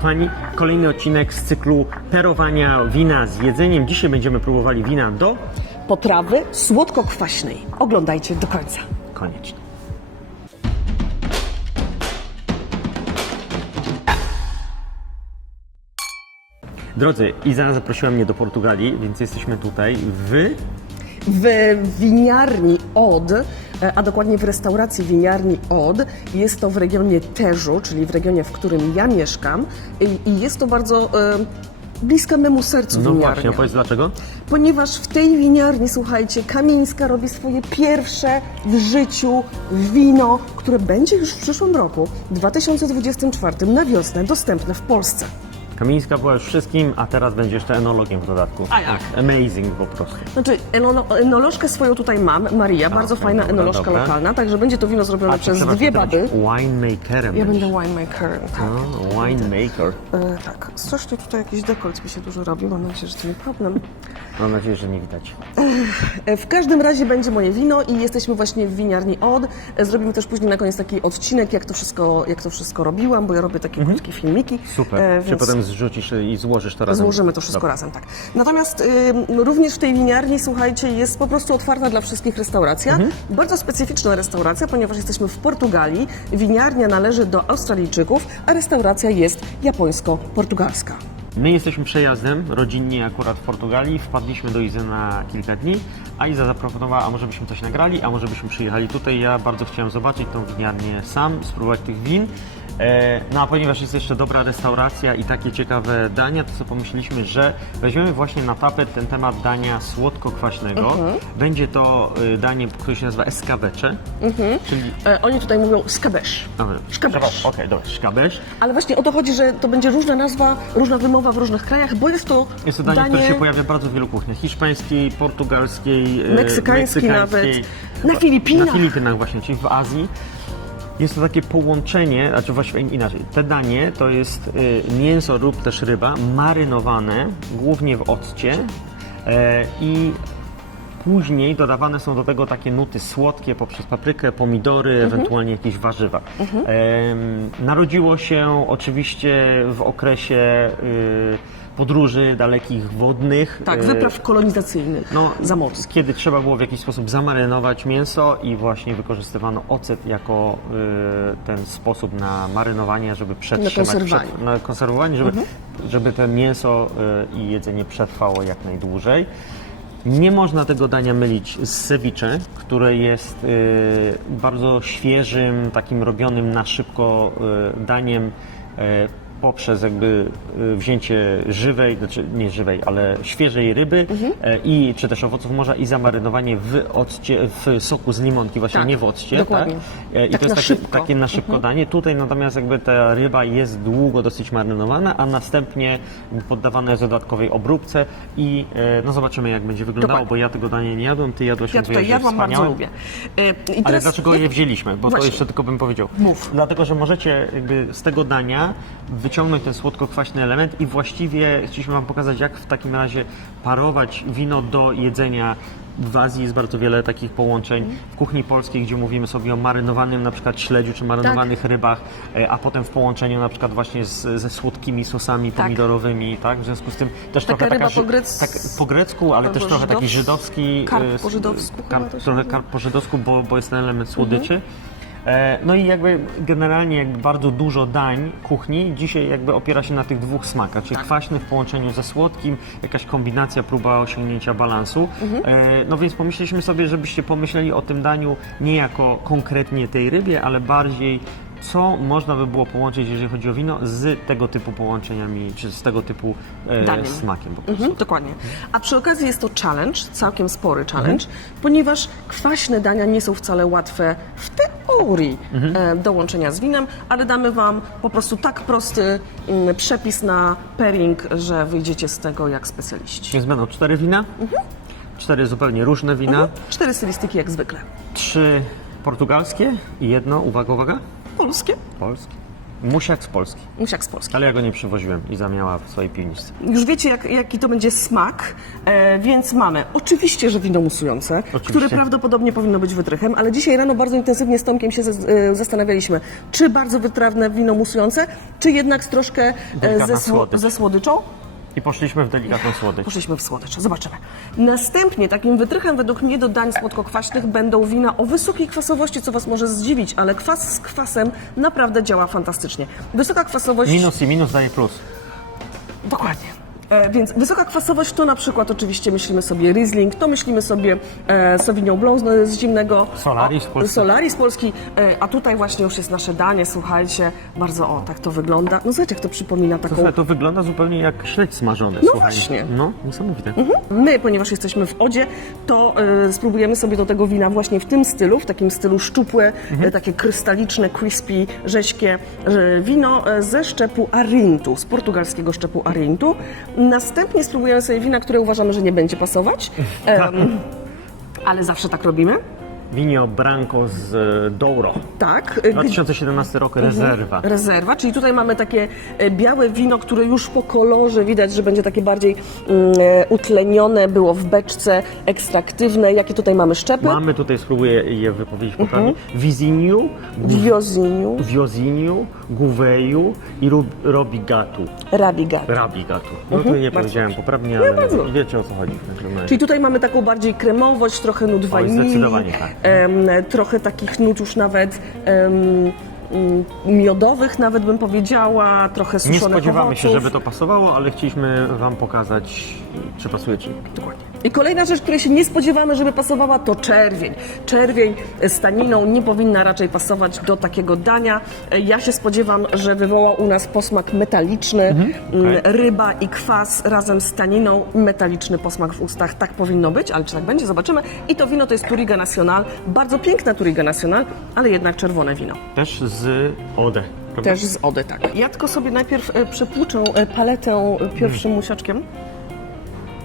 Kochani, kolejny odcinek z cyklu perowania wina z jedzeniem. Dzisiaj będziemy próbowali wina do Potrawy słodko-kwaśnej. Oglądajcie do końca. koniecznie. Drodzy, Iza zaprosiła mnie do Portugalii, więc jesteśmy tutaj w... W winiarni Od, a dokładnie w restauracji winiarni Od, jest to w regionie Teżu, czyli w regionie, w którym ja mieszkam. I, jest to bardzo e, bliska memu sercu No winiarnia. właśnie, opowiedz dlaczego? Ponieważ w tej winiarni, słuchajcie, Kamińska robi swoje pierwsze w życiu wino, które będzie już w przyszłym roku, 2024, na wiosnę, dostępne w Polsce. Kamińska była już wszystkim, a teraz będzie jeszcze enologiem w dodatku. A jak? Amazing po prostu. Znaczy, enolo, enolożkę swoją tutaj mam, Maria, bardzo okej, fajna dobra, enolożka dobra. lokalna, także będzie to wino zrobione przez dwie też baby. Winemakerem. Ja będziesz. będę winemakerem, tak. No, winemaker. E, tak, strasznie tutaj jakiś dekolt mi się dużo robi, mam nadzieję, że to nie problem. Mam nadzieję, że nie widać. E, W każdym razie będzie moje wino i jesteśmy właśnie w winiarni Od. E, Zrobimy też później na koniec taki odcinek, jak to wszystko, jak to wszystko robiłam, bo ja robię takie krótkie filmiki. Mhm. Super. E, Czy więc potem zrzucisz i złożysz to razem? Złożymy to wszystko Dobra. razem, tak. Natomiast y, również w tej winiarni, słuchajcie, jest po prostu otwarta dla wszystkich restauracja. Mhm. Bardzo specyficzna restauracja, ponieważ jesteśmy w Portugalii. Winiarnia należy do Australijczyków, a restauracja jest japońsko-portugalska. My jesteśmy przejazdem, rodzinnie akurat w Portugalii. Wpadliśmy do Izy na kilka dni, a Iza zaproponowała, a może byśmy coś nagrali, a może byśmy przyjechali tutaj. Ja bardzo chciałem zobaczyć tą winiarnię sam, spróbować tych win. E, No a ponieważ jest jeszcze dobra restauracja i takie ciekawe dania, to sobie pomyśleliśmy, że weźmiemy właśnie na tapet ten temat dania słodko-kwaśnego. Będzie to y, danie, które się nazywa escabeche, czyli... E, oni tutaj mówią skabesz. Dobra, Szkabesz. przepraszam, Okej, dobra, szkabesz. Ale właśnie o to chodzi, że to będzie różna nazwa, różna wymowa w różnych krajach, bo jest to Jest to danie, które się pojawia bardzo w wielu kuchniach. Hiszpańskiej, portugalskiej, e, Meksykańskiej nawet. Na Filipinach. Na Filipinach właśnie, czyli w Azji. Jest to takie połączenie, znaczy właściwie inaczej. Te danie to jest e, mięso lub też ryba marynowane głównie w occie e, i Później dodawane są do tego takie nuty słodkie poprzez paprykę, pomidory, Mhm. ewentualnie jakieś warzywa. Em, narodziło się oczywiście w okresie y, podróży dalekich wodnych. Tak, y, wypraw kolonizacyjnych, no, zamorskich. kiedy trzeba było w jakiś sposób zamarynować mięso i właśnie wykorzystywano ocet jako y, ten sposób na marynowanie, żeby przetrzymać, konserwowanie. przed- na konserwowanie, żeby, żeby to mięso y, i jedzenie przetrwało jak najdłużej. Nie można tego dania mylić z ceviche, które jest y, bardzo świeżym, takim robionym na szybko y, daniem y, poprzez jakby y, wzięcie żywej, znaczy nie żywej, ale świeżej ryby Mhm. e, i czy też owoców morza i zamarynowanie w occie, w soku z limonki, właśnie Tak, nie w occie. dokładnie. Tak? I Tak to na jest takie, szybko. takie na szybko danie. Tutaj natomiast jakby ta ryba jest długo dosyć marynowana, a następnie poddawana jest dodatkowej obróbce i e, no zobaczymy jak będzie wyglądało, Dokładnie. bo ja tego dania nie jadłem, ty jadłeś Ja mówiłaś, jadłam, bardzo lubię. I Ale teraz- dlaczego je wzięliśmy? Bo to Właśnie. jeszcze tylko bym powiedział. Mów. Dlatego, że możecie jakby z tego dania wyciągnąć ten słodko-kwaśny element i właściwie chcieliśmy Wam pokazać, jak w takim razie parować wino do jedzenia. W Azji jest bardzo wiele takich połączeń. W kuchni polskiej, gdzie mówimy sobie o marynowanym na przykład śledziu czy marynowanych Tak. rybach, e, a potem w połączeniu na przykład właśnie z, ze słodkimi sosami Tak. pomidorowymi, tak? W związku z tym też Taka trochę taka, po grec- tak, po grecku, ale też trochę taki żydowski- żydowski. karp e, po żydowsku karp, trochę karp po żydowsku, bo, bo jest ten element słodyczy. E, No i jakby generalnie jakby bardzo dużo dań kuchni dzisiaj jakby opiera się na tych dwóch smakach, czyli kwaśnym w połączeniu ze słodkim, jakaś kombinacja, próba osiągnięcia balansu. E, No więc pomyśleliśmy sobie, żebyście pomyśleli o tym daniu nie jako konkretnie tej rybie, ale bardziej co można by było połączyć, jeżeli chodzi o wino, z tego typu połączeniami, czy z tego typu e, smakiem po prostu. Mhm, dokładnie. A przy okazji jest to challenge, całkiem spory challenge, ponieważ kwaśne dania nie są wcale łatwe w teorii e, do łączenia z winem, ale damy Wam po prostu tak prosty mm, przepis na pairing, że wyjdziecie z tego jak specjaliści. Więc będą cztery wina, cztery zupełnie różne wina, Cztery stylistyki jak zwykle. trzy portugalskie i jedno, uwaga, uwaga, Polskie. polskie. Musiak z Polski. Musiak z Polski. Ale ja go nie przywoziłem i zamiała w swojej piwnicy. Już wiecie, jak, jaki to będzie smak, e, więc mamy oczywiście, że wino musujące, które prawdopodobnie powinno być wytrychem, ale dzisiaj rano bardzo intensywnie z Tomkiem się zas- e, zastanawialiśmy, czy bardzo wytrawne wino musujące, czy jednak z troszkę e, ze, słodycz. ze słodyczą. I poszliśmy w delikatną słodycz. Poszliśmy w słodycz, zobaczymy. Następnie takim wytrychem według mnie do dań słodko-kwaśnych będą wina o wysokiej kwasowości, co Was może zdziwić, ale kwas z kwasem naprawdę działa fantastycznie. Wysoka kwasowość... Minus i minus daje plus. Dokładnie. E, więc wysoka kwasowość to na przykład oczywiście myślimy sobie Riesling, to myślimy sobie e, Sauvignon Blanc z, z zimnego. Solaris polski. Solaris polski, e, a tutaj właśnie już jest nasze danie, słuchajcie, bardzo o, tak to wygląda. No zobaczcie, jak to przypomina taką... Słuchaj, to wygląda zupełnie jak śledź smażony. No słuchaj. właśnie. No, niesamowite. My, ponieważ jesteśmy w Odzie, to spróbujemy sobie do tego wina właśnie w tym stylu, w takim stylu szczupłe, e, takie krystaliczne, crispy, rześkie e, wino ze szczepu Arintu, z portugalskiego szczepu Arintu. Następnie spróbujemy sobie wina, które uważamy, że nie będzie pasować, em, ale zawsze tak robimy. Vinio Branco z e, Douro. Tak. e, 2017 rok, rezerwa. Rezerwa, czyli tutaj mamy takie e, białe wino, które już po kolorze widać, że będzie takie bardziej mm, e, utlenione, było w beczce, ekstraktywne. Jakie tutaj mamy szczepy? Mamy tutaj, spróbuję je wypowiedzieć poprawnie, Viziniu, W wioziniu, Wioziniu, Guveju i Rub- Robigatu. rabigat. Rabigatu. No to nie powiedziałem poprawnie, ale bardzo. wiecie o co chodzi. Także no, Czyli tutaj mamy taką bardziej kremowość, trochę nut wanilii, zdecydowanie tak. Trochę takich nut już nawet mm, miodowych nawet bym powiedziała, trochę nie suszonych spodziewamy owoców. się, żeby to pasowało, ale chcieliśmy Wam pokazać, czy pasuje Ci. Dokładnie. I kolejna rzecz, której się nie spodziewamy, żeby pasowała, to czerwień. Czerwień z taniną nie powinna raczej pasować do takiego dania. Ja się spodziewam, że wywoła u nas posmak metaliczny. Mm, okej. Ryba i kwas razem z taniną, metaliczny posmak w ustach. Tak powinno być, ale czy tak będzie, zobaczymy. I to wino to jest Turiga Nacional. Bardzo piękna Turiga Nacional, ale jednak czerwone wino. Też z Ode. prawda? Też z Ody, tak. Ja tylko sobie najpierw e, przepłuczę e, paletę pierwszym musiaczkiem,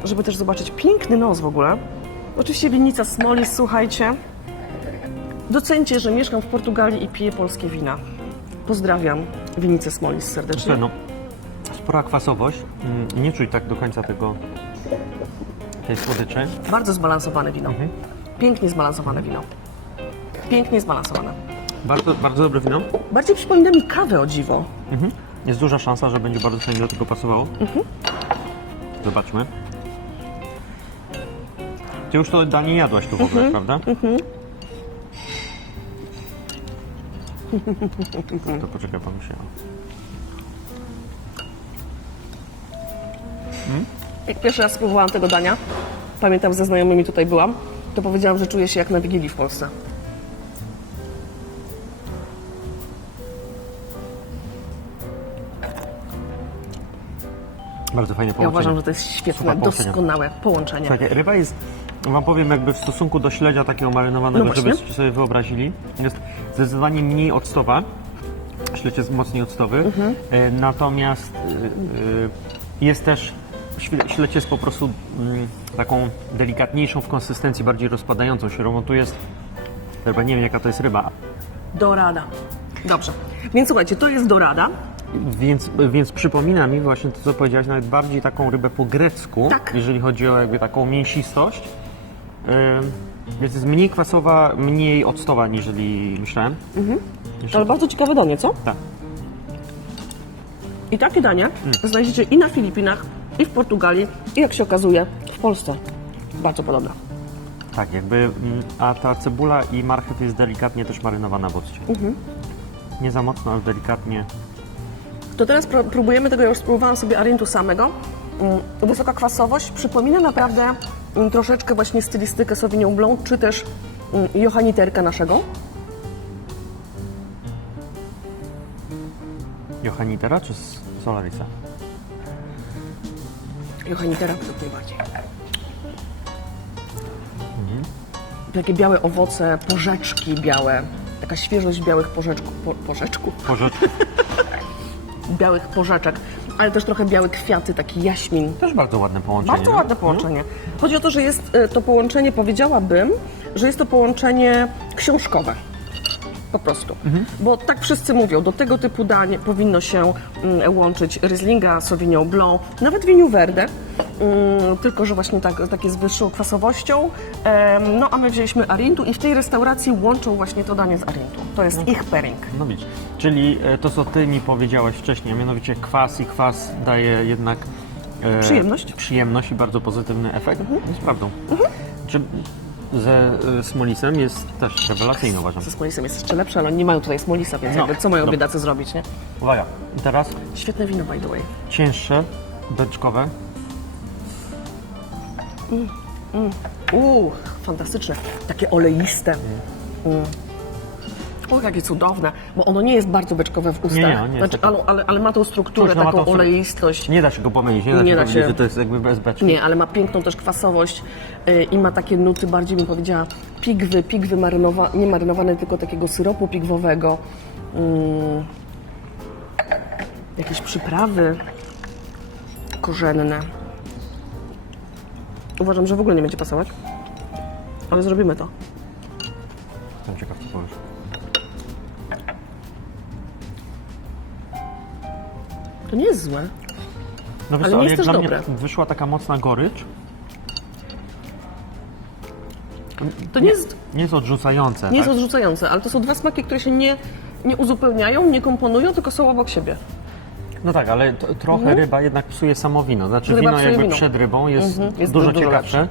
żeby też zobaczyć piękny nos w ogóle. Oczywiście winnica Smolis, słuchajcie. Docencie, że mieszkam w Portugalii i piję polskie wina. Pozdrawiam winnicę Smolis serdecznie. Słuchaj, no, spora kwasowość. Mm, Nie czuć tak do końca tego tej słodyczy. Bardzo zbalansowane wino. Pięknie zbalansowane wino. Pięknie zbalansowane. Bardzo, bardzo dobre wino. Bardziej przypomina mi kawę o dziwo. Mhm. Jest duża szansa, że będzie bardzo fajnie do tego pasowało. Zobaczmy. Ty już to danie jadłaś tu w ogóle, prawda? To poczekaj, pan się. Jak pierwszy raz spróbowałam tego dania, pamiętam ze znajomymi tutaj byłam, to powiedziałam, że czuję się jak na Wigilii w Polsce. Bardzo fajne Ja połączenie. uważam, że to jest świetne, Super połączenie. doskonałe połączenie. Słuchajcie, ryba jest, wam powiem, jakby w stosunku do śledzia takiego marynowanego, No żebyście sobie wyobrazili, jest zdecydowanie mniej octowa. Śledź jest mocniej octowy. Mhm. E, Natomiast e, e, jest też, śle- śledź jest po prostu mm, taką delikatniejszą w konsystencji, bardziej rozpadającą się rybą. Tu jest, chyba nie wiem jaka to jest ryba, Dorada. Dobrze. Więc słuchajcie, to jest dorada. Więc, więc przypomina mi właśnie to, co powiedziałaś, nawet bardziej taką rybę po grecku, Tak. jeżeli chodzi o jakby taką mięsistość. Więc jest mniej kwasowa, mniej octowa, niżeli myślałem. Jeszcze- Ale bardzo ciekawe danie, co? Tak. I takie danie znajdziecie i na Filipinach, i w Portugalii, i jak się okazuje, w Polsce. Bardzo podobne. Tak, jakby, mm, a ta cebula i marchew jest delikatnie też marynowana w occie. Nie za mocno, ale delikatnie. To teraz pró- próbujemy tego, ja już spróbowałam sobie Arintu samego. Mm, Wysoka kwasowość przypomina naprawdę mm, troszeczkę właśnie stylistykę Sauvignon Blanc, czy też mm, Johanniterka naszego. Johannitera czy Solarisa? Johannitera według najbardziej. Takie białe owoce, porzeczki białe, taka świeżość białych porzeczków, po, porzeczków, Porzeczki. białych porzeczek, ale też trochę białe kwiaty, taki jaśmin. też bardzo ładne połączenie. Bardzo ładne połączenie. Chodzi o to, że jest e, to połączenie, powiedziałabym, że jest to połączenie książkowe. Po prostu. Bo tak wszyscy mówią, do tego typu dań powinno się mm, łączyć Rieslinga, Sauvignon Blanc, nawet Viniu Verde, mm, tylko że właśnie tak, takie z wyższą kwasowością. No a my wzięliśmy Arintu i w tej restauracji łączą właśnie to danie z Arintu. To jest ich pairing. No widzisz, czyli e, to, co ty mi powiedziałaś wcześniej, a mianowicie kwas i kwas daje jednak e, Przyjemność. przyjemność i bardzo pozytywny efekt, jest prawdą. Czy ze e, Smolisem jest też rewelacyjny uważam. Ze Smolisem jest jeszcze lepsze, ale oni nie mają tutaj Smolisa, więc No. jakby co mają No. biedacy zrobić, nie? Uwaga, i teraz Świetne wino, by the way. cięższe, beczkowe. Uuu, fantastyczne. Takie oleiste. Mm. O, jakie cudowne, bo ono nie jest bardzo beczkowe w ustach. Nie, nie, nie znaczy, ale, ale, ale ma tą strukturę, no, ma taką tą stru- oleistość. Nie da się go pomylić, nie da Nie się da się. że to jest jakby bez beczki. Nie, ale ma piękną też kwasowość yy, i ma takie nuty, bardziej bym powiedziała, pigwy, pigwy marynowa, nie marynowane, tylko takiego syropu pigwowego. Mm. Jakieś przyprawy korzenne. Uważam, że w ogóle nie będzie pasować, ale zrobimy to. Jestem ciekaw, co powiesz. To nie jest złe. No wiesz Ale co, nie jest jak dla dobre. mnie wyszła taka mocna gorycz. To nie jest, Nie jest odrzucające, nie jest tak? odrzucające, ale to są dwa smaki, które się nie, nie uzupełniają, nie komponują, tylko są obok siebie. No tak, ale trochę ryba jednak psuje samo wino. Znaczy Ryba wino jakby wino. przed rybą jest, Mhm, jest dużo, dużo ciekawsze.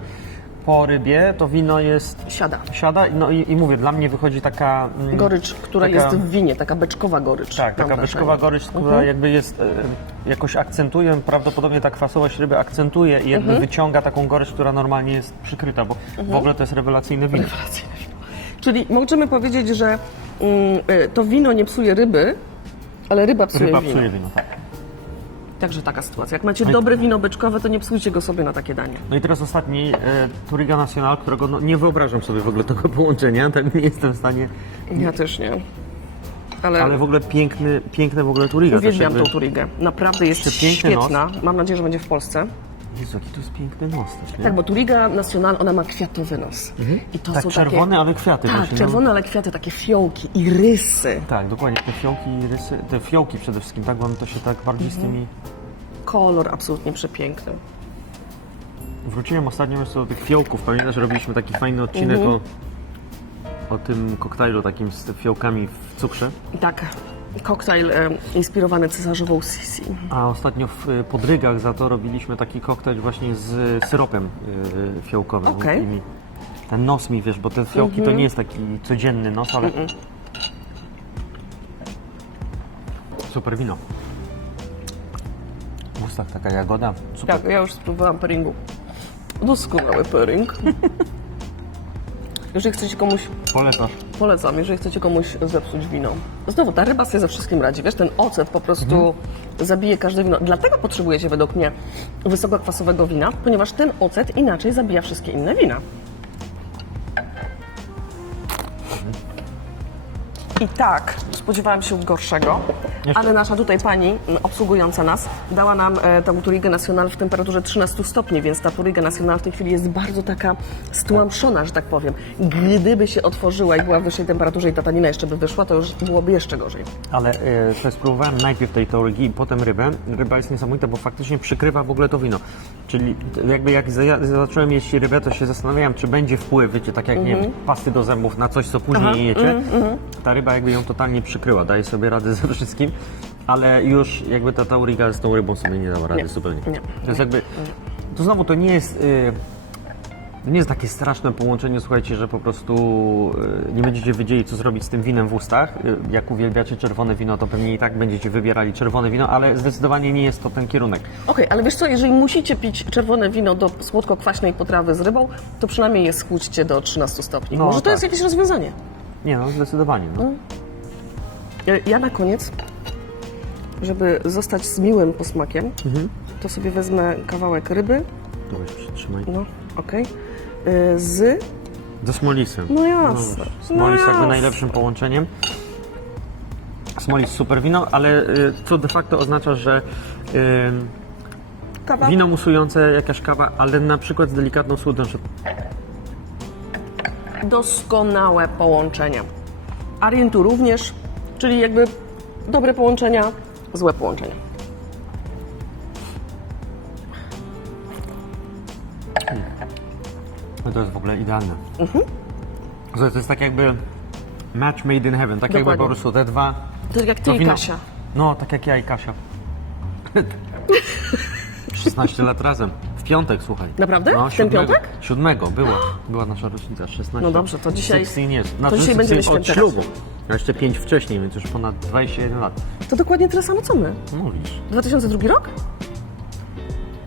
Po rybie to wino jest Siada. siada no i, i mówię, dla mnie wychodzi taka... mm, Gorycz, która taka- jest w winie, taka beczkowa gorycz. Tak, taka beczkowa gorycz, która Mhm. jakby jest, e, jakoś akcentuje, prawdopodobnie ta kwasowość ryby akcentuje i jakby Mhm. wyciąga taką gorycz, która normalnie jest przykryta, bo w ogóle to jest rewelacyjne wino. Czyli możemy powiedzieć, że mm, y, to wino nie psuje ryby, ale ryba psuje Ryba wino. psuje wino, tak. Także taka sytuacja. Jak macie No dobre wino beczkowe, to nie psujcie go sobie na takie danie. No i teraz ostatni, e, Turiga Nacional, którego no, nie wyobrażam sobie w ogóle tego połączenia, tak nie jestem w stanie, Ja też nie. Ale, ale w ogóle piękny, piękne w ogóle Turiga. też uwielbiam jakby- tą turigę. Naprawdę jest Przepiękny świetna. Mam nadzieję, że będzie w Polsce. Jezu, jaki to jest piękny nos też, nie? Tak, bo Turiga Nacional, ona ma kwiatowy nos. I to tak są czerwone, takie... ale kwiaty Tak, właśnie. czerwone, ale kwiaty, takie fiołki i rysy. No. Tak, dokładnie, te fiołki, rysy, te fiołki przede wszystkim, tak, bo to się tak bardziej Mhm. z tymi... Kolor absolutnie przepiękny. Wróciłem ostatnio jeszcze do tych fiołków, pamiętasz, robiliśmy taki fajny odcinek Mhm. o, o tym koktajlu takim z fiołkami w cukrze, I tak, koktajl inspirowany cesarzową Sisi. a ostatnio w y, Podrygach za to robiliśmy taki koktajl właśnie z syropem y, fiołkowym. Okej. I Ten nos mi, wiesz, bo te fiołki Mhm. to nie jest taki codzienny nos, ale... Super wino. W ustach taka jagoda, super. Tak, ja już spróbowałam pairingu. Doskonały pairing. Jeżeli chcecie komuś, Polecasz. Polecam, jeżeli chcecie komuś zepsuć wino. Znowu, ta ryba sobie ze wszystkim radzi, wiesz, ten ocet po prostu zabije każde wino. Dlatego potrzebujecie według mnie wysokokwasowego wina, ponieważ ten ocet inaczej zabija wszystkie inne wina. I tak, spodziewałam się gorszego, Jeszcze- ale nasza tutaj pani obsługująca nas dała nam e, tę Turigę Nacional w temperaturze 13 stopni, więc ta Turiga Nacional w tej chwili jest bardzo taka stłamszona, że tak powiem. Gdyby się otworzyła i była w wyższej temperaturze i ta tanina jeszcze by wyszła, to już byłoby jeszcze gorzej. Ale e, spróbowałem najpierw tej taurygi, potem rybę. Ryba jest niesamowita, bo faktycznie przykrywa w ogóle to wino. Czyli jakby jak za, zacząłem jeść rybę, to się zastanawiałem, czy będzie wpływ, wiecie, tak jak nie wiem, pasty do zębów na coś, co później Aha, jecie. Ta ryba jakby ją totalnie przykryła, daje sobie radę ze wszystkim. Ale już jakby ta tauriga z tą rybą sobie nie dała rady Nie, zupełnie. nie, To jest jakby, to znowu to nie jest... y, to nie jest takie straszne połączenie, słuchajcie, że po prostu y, nie będziecie wiedzieli, co zrobić z tym winem w ustach. Y, Jak uwielbiacie czerwone wino, to pewnie i tak będziecie wybierali czerwone wino, ale zdecydowanie nie jest to ten kierunek. Okej, ale wiesz co, jeżeli musicie pić czerwone wino do słodko-kwaśnej potrawy z rybą, to przynajmniej je schłódźcie do 13 stopni. No, Może to tak. jest jakieś rozwiązanie. Nie no, zdecydowanie. No. E, Ja na koniec, żeby zostać z miłym posmakiem, Mhm. to sobie wezmę kawałek ryby, To weź przytrzymaj. no okej, e, z, Ze smolisem. no jasne, Smolis no jakby najlepszym połączeniem. Smolis super wino, ale y, co de facto oznacza, że y, kawa, wino musujące, jakaś kawa, ale na przykład z delikatną słodyczą. doskonałe połączenie. Arientu również, czyli jakby dobre połączenia, złe połączenia. No to jest w ogóle idealne. To to jest tak jakby match made in heaven, tak jakby Dokładnie. po prostu te dwa... To jak ty to i Kasia. No, tak jak ja i Kasia. 16 lat razem. W piątek, słuchaj. Naprawdę? No, W ten siódmego- piątek? Siódmego, była. Była nasza rocznica, 16. No dobrze, to dzisiaj- 16 jest. to dzisiaj będziemy od ślubu. A jeszcze 5 wcześniej, więc już ponad 21 lat. To dokładnie tyle samo co my. Mówisz. 2002 rok,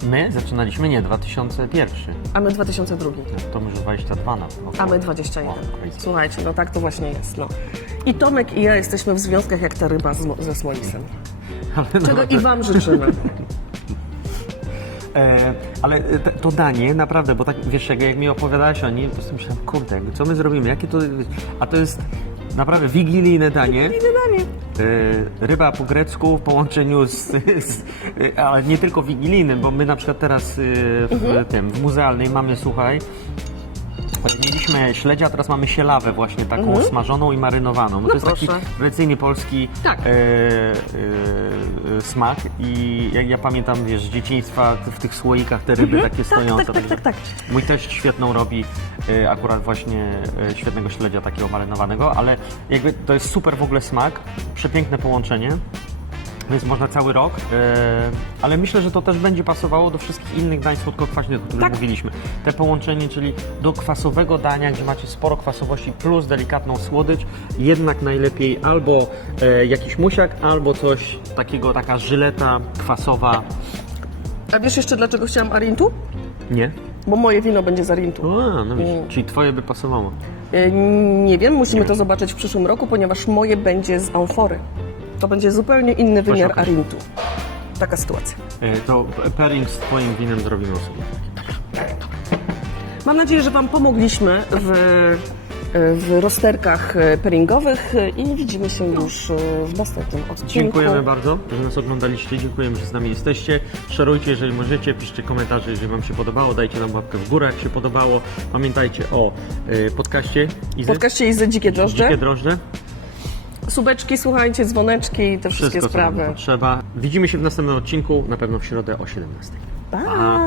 My zaczynaliśmy, nie, 2001. a my 2002. To już 22 na A my 21. Wow. Słuchajcie, no tak to właśnie jest. No. I Tomek i ja jesteśmy w związkach jak ta ryba z, ze Smolisem. Ale Czego no, i Wam życzymy. E, ale te, to danie, naprawdę, bo tak wiesz, jak, jak mi opowiadałeś o nim, to myślałem, kurde, jakby, co my zrobimy, jakie to. A to jest naprawdę wigilijne danie. Idealnie. E, ryba po grecku w połączeniu z, z e, ale nie tylko wigilijnym, bo my na przykład teraz e, w Mhm. tym, w muzealnej mamy, słuchaj, mieliśmy śledzia, teraz mamy sielawę właśnie taką smażoną i marynowaną. No to jest taki Mhm. tradycyjnie polski Tak. e, e, e, smak i jak ja pamiętam, wiesz, z dzieciństwa w tych słoikach te ryby takie Tak, stojące. tak, tak, tak, tak. Mój teść świetną robi, e, akurat właśnie e, świetnego śledzia takiego marynowanego, ale jakby to jest super w ogóle smak, przepiękne połączenie. Więc można cały rok, e, ale myślę, że to też będzie pasowało do wszystkich innych dań słodko-kwaśnych, o których Tak. mówiliśmy. Te połączenie, czyli do kwasowego dania, gdzie macie sporo kwasowości plus delikatną słodycz, jednak najlepiej albo e, jakiś musiak, albo coś takiego, taka żyleta kwasowa. A wiesz jeszcze dlaczego chciałam Arientu? Nie? Bo moje wino będzie z Arientu. A, no widzisz, czyli twoje by pasowało. E, Nie wiem, musimy to zobaczyć w przyszłym roku, ponieważ moje będzie z amfory. To będzie zupełnie inny wymiar. Arientu. Taka sytuacja. E, To pairing z twoim winem zrobimy osobno. Mam nadzieję, że Wam pomogliśmy w, w rozterkach e, pairingowych e, i widzimy się już e, w następnym odcinku. Dziękujemy bardzo, że nas oglądaliście. Dziękujemy, że z nami jesteście. Szerujcie, jeżeli możecie, piszcie komentarze, jeżeli Wam się podobało. Dajcie nam łapkę w górę, jak się podobało. Pamiętajcie o podcaście Izy. Podkaście Izy Dzikie Drożdże. Dzikie drożdże. Subeczki, słuchajcie, dzwoneczki, te wszystkie Wszystko, co sprawy. Wam potrzeba. Widzimy się w następnym odcinku, na pewno w środę o 17. Pa!